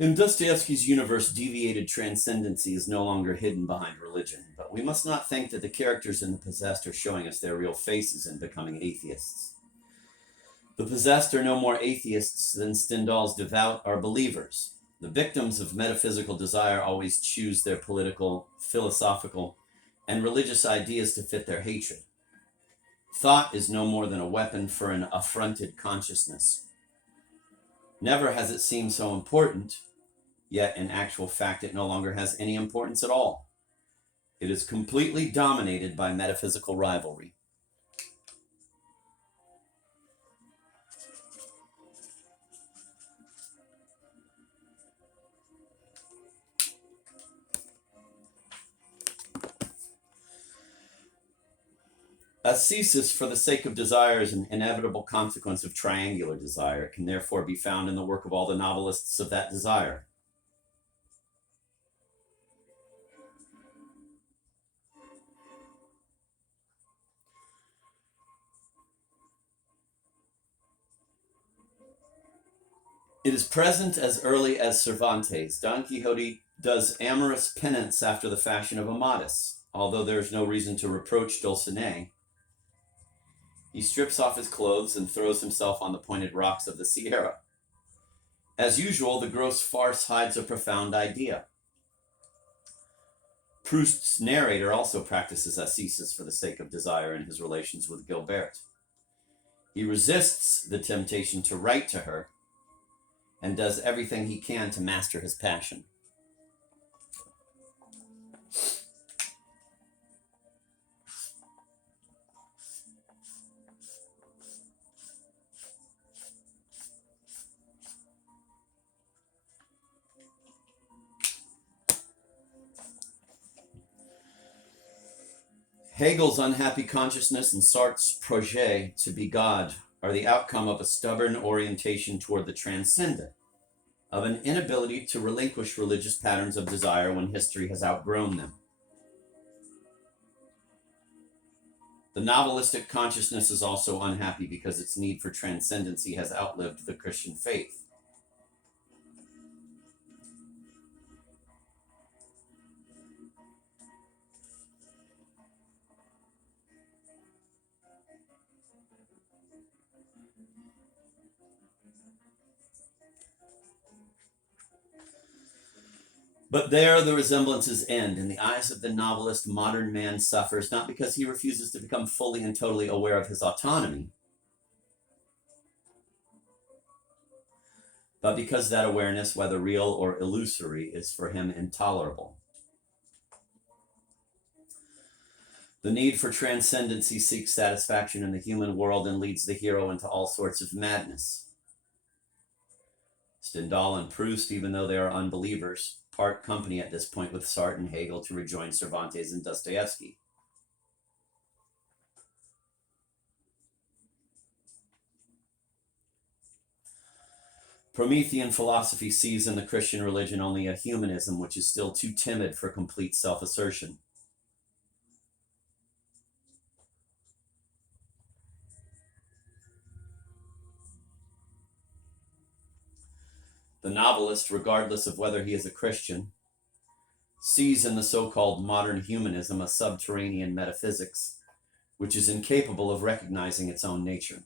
In Dostoevsky's universe, deviated transcendency is no longer hidden behind religion, but we must not think that the characters in The Possessed are showing us their real faces and becoming atheists. The possessed are no more atheists than Stendhal's devout are believers. The victims of metaphysical desire always choose their political, philosophical, and religious ideas to fit their hatred. Thought is no more than a weapon for an affronted consciousness. Never has it seemed so important, yet in actual fact it no longer has any importance at all. It is completely dominated by metaphysical rivalry. Ascesis for the sake of desire is an inevitable consequence of triangular desire. It can therefore be found in the work of all the novelists of that desire. It is present as early as Cervantes. Don Quixote does amorous penance after the fashion of Amadis, although there is no reason to reproach Dulcinea. He strips off his clothes and throws himself on the pointed rocks of the Sierra. As usual, the gross farce hides a profound idea. Proust's narrator also practices ascesis for the sake of desire in his relations with Gilberte. He resists the temptation to write to her and does everything he can to master his passion. Hegel's unhappy consciousness and Sartre's projet to be God are the outcome of a stubborn orientation toward the transcendent, of an inability to relinquish religious patterns of desire when history has outgrown them. The novelistic consciousness is also unhappy because its need for transcendency has outlived the Christian faith. But there the resemblances end. In the eyes of the novelist, modern man suffers not because he refuses to become fully and totally aware of his autonomy, but because that awareness, whether real or illusory, is for him intolerable. The need for transcendency seeks satisfaction in the human world and leads the hero into all sorts of madness. Stendhal and Proust, even though they are unbelievers, part company at this point with Sartre and Hegel to rejoin Cervantes and Dostoevsky. Promethean philosophy sees in the Christian religion only a humanism which is still too timid for complete self-assertion. The novelist, regardless of whether he is a Christian, sees in the so-called modern humanism a subterranean metaphysics, which is incapable of recognizing its own nature.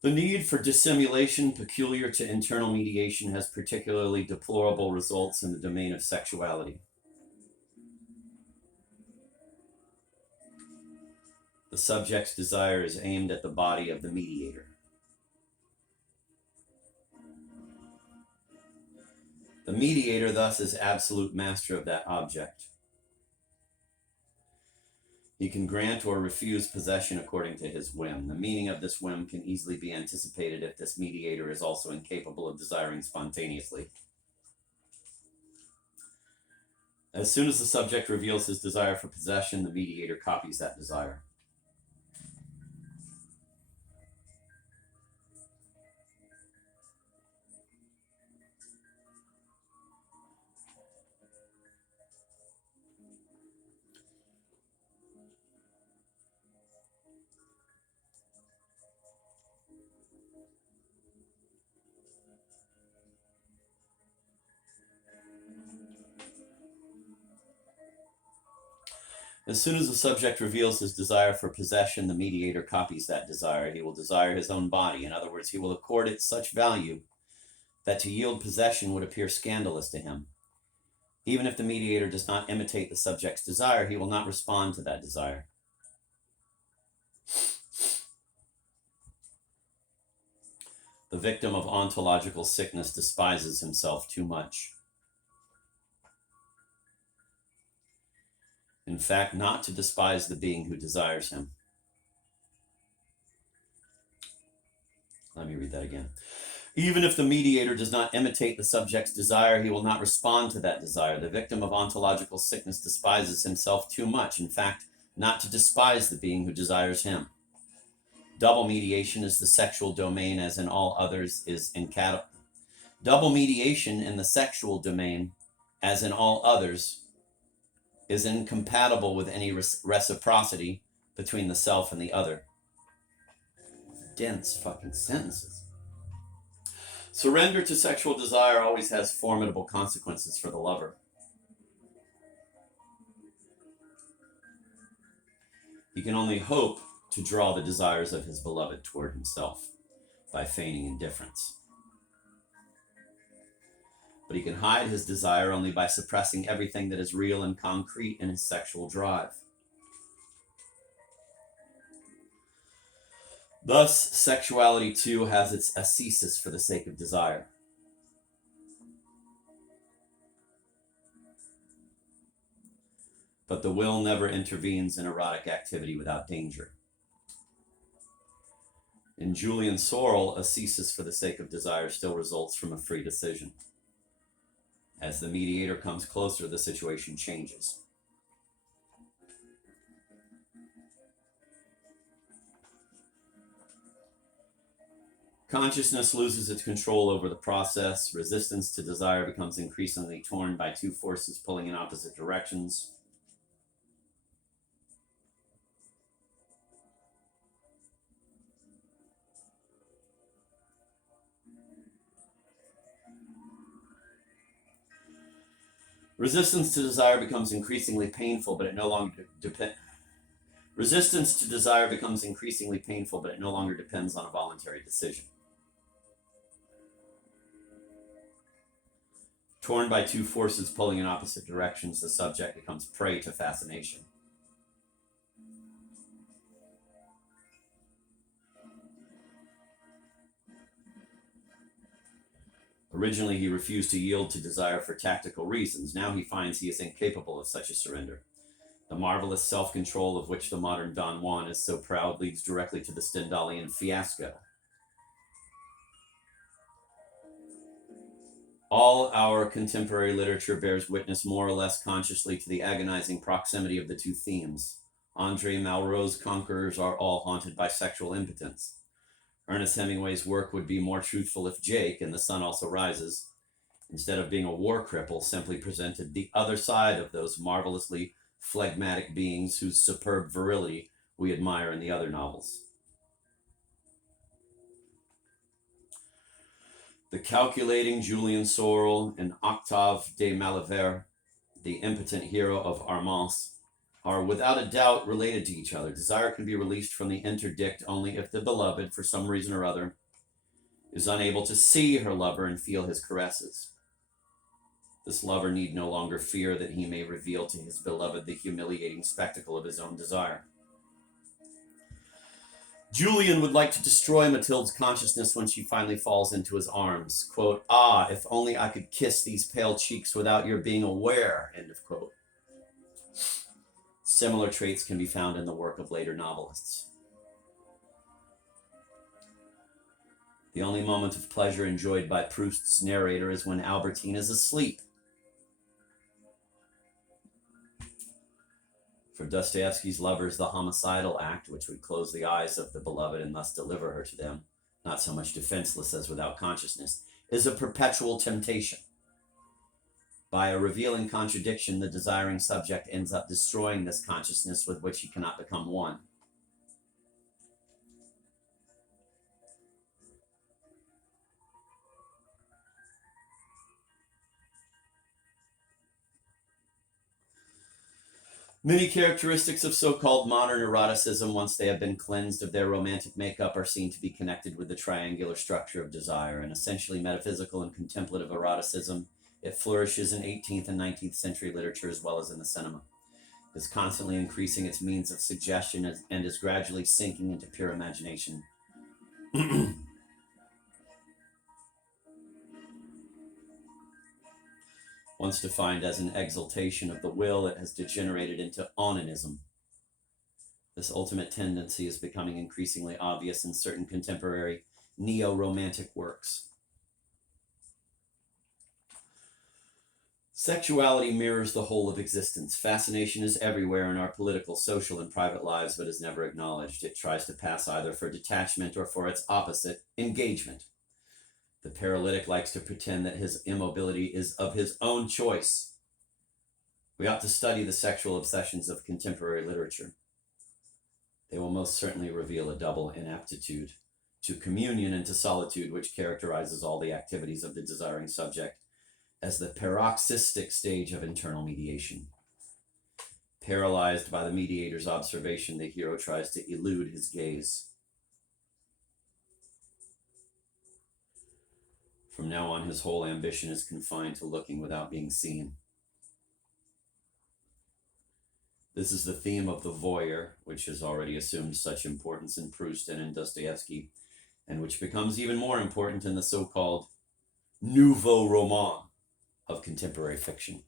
The need for dissimulation peculiar to internal mediation has particularly deplorable results in the domain of sexuality. The The subject's desire is aimed at the body of the mediator. The mediator, thus, is absolute master of that object. He can grant or refuse possession according to his whim. The meaning of this whim can easily be anticipated if this mediator is also incapable of desiring spontaneously. As soon as the subject reveals his desire for possession, the mediator copies that desire. As soon as the subject reveals his desire for possession, the mediator copies that desire. He will desire his own body. In other words, he will accord it such value that to yield possession would appear scandalous to him. Even if the mediator does not imitate the subject's desire, he will not respond to that desire. The victim of ontological sickness despises himself too much. In fact, not to despise the being who desires him. Let me read that again. Even if the mediator does not imitate the subject's desire, he will not respond to that desire. The victim of ontological sickness despises himself too much. In fact, not to despise the being who desires him. Double mediation is the sexual domain, as in all others, is incompatible. Double mediation in the sexual domain, as in all others, is incompatible with any reciprocity between the self and the other. Dense fucking sentences. Surrender to sexual desire always has formidable consequences for the lover. He can only hope to draw the desires of his beloved toward himself by feigning indifference. But he can hide his desire only by suppressing everything that is real and concrete in his sexual drive. Thus, sexuality too has its ascesis for the sake of desire. But the will never intervenes in erotic activity without danger. In Julian Sorrel, ascesis for the sake of desire still results from a free decision. As the mediator comes closer, the situation changes. Consciousness loses its control over the process. Resistance to desire becomes increasingly torn by two forces pulling in opposite directions. Resistance to desire becomes increasingly painful, but it no longer depends. Resistance to desire becomes increasingly painful, but it no longer depends on a voluntary decision. Torn by two forces pulling in opposite directions, the subject becomes prey to fascination. Originally, he refused to yield to desire for tactical reasons. Now he finds he is incapable of such a surrender. The marvelous self-control of which the modern Don Juan is so proud leads directly to the Stendhalian fiasco. All our contemporary literature bears witness more or less consciously to the agonizing proximity of the two themes. André Malraux's conquerors are all haunted by sexual impotence. Ernest Hemingway's work would be more truthful if Jake, in The Sun Also Rises, instead of being a war cripple, simply presented the other side of those marvelously phlegmatic beings whose superb virility we admire in the other novels. The calculating Julian Sorel and Octave de Malevert, the impotent hero of Armance, are without a doubt related to each other. Desire can be released from the interdict only if the beloved, for some reason or other, is unable to see her lover and feel his caresses. This lover need no longer fear that he may reveal to his beloved the humiliating spectacle of his own desire. Julian would like to destroy Mathilde's consciousness when she finally falls into his arms. Quote, "Ah, if only I could kiss these pale cheeks without your being aware," end of quote. Similar traits can be found in the work of later novelists. The only moment of pleasure enjoyed by Proust's narrator is when Albertine is asleep. For Dostoevsky's lovers, the homicidal act, which would close the eyes of the beloved and thus deliver her to them, not so much defenseless as without consciousness, is a perpetual temptation. By a revealing contradiction, the desiring subject ends up destroying this consciousness with which he cannot become one. Many characteristics of so-called modern eroticism, once they have been cleansed of their romantic makeup, are seen to be connected with the triangular structure of desire. An essentially metaphysical and contemplative eroticism, it flourishes in 18th and 19th century literature as well as in the cinema. It is constantly increasing its means of suggestion and is gradually sinking into pure imagination. Once defined as an exaltation of the will, it has degenerated into onanism. This ultimate tendency is becoming increasingly obvious in certain contemporary neo-romantic works. Sexuality mirrors the whole of existence. Fascination is everywhere in our political, social, and private lives, but is never acknowledged. It tries to pass either for detachment or for its opposite, engagement. The paralytic likes to pretend that his immobility is of his own choice. We ought to study the sexual obsessions of contemporary literature. They will most certainly reveal a double inaptitude to communion and to solitude, which characterizes all the activities of the desiring subject as the paroxystic stage of internal mediation. Paralyzed by the mediator's observation, the hero tries to elude his gaze. From now on, his whole ambition is confined to looking without being seen. This is the theme of the voyeur, which has already assumed such importance in Proust and in Dostoevsky, and which becomes even more important in the so-called nouveau roman of contemporary fiction.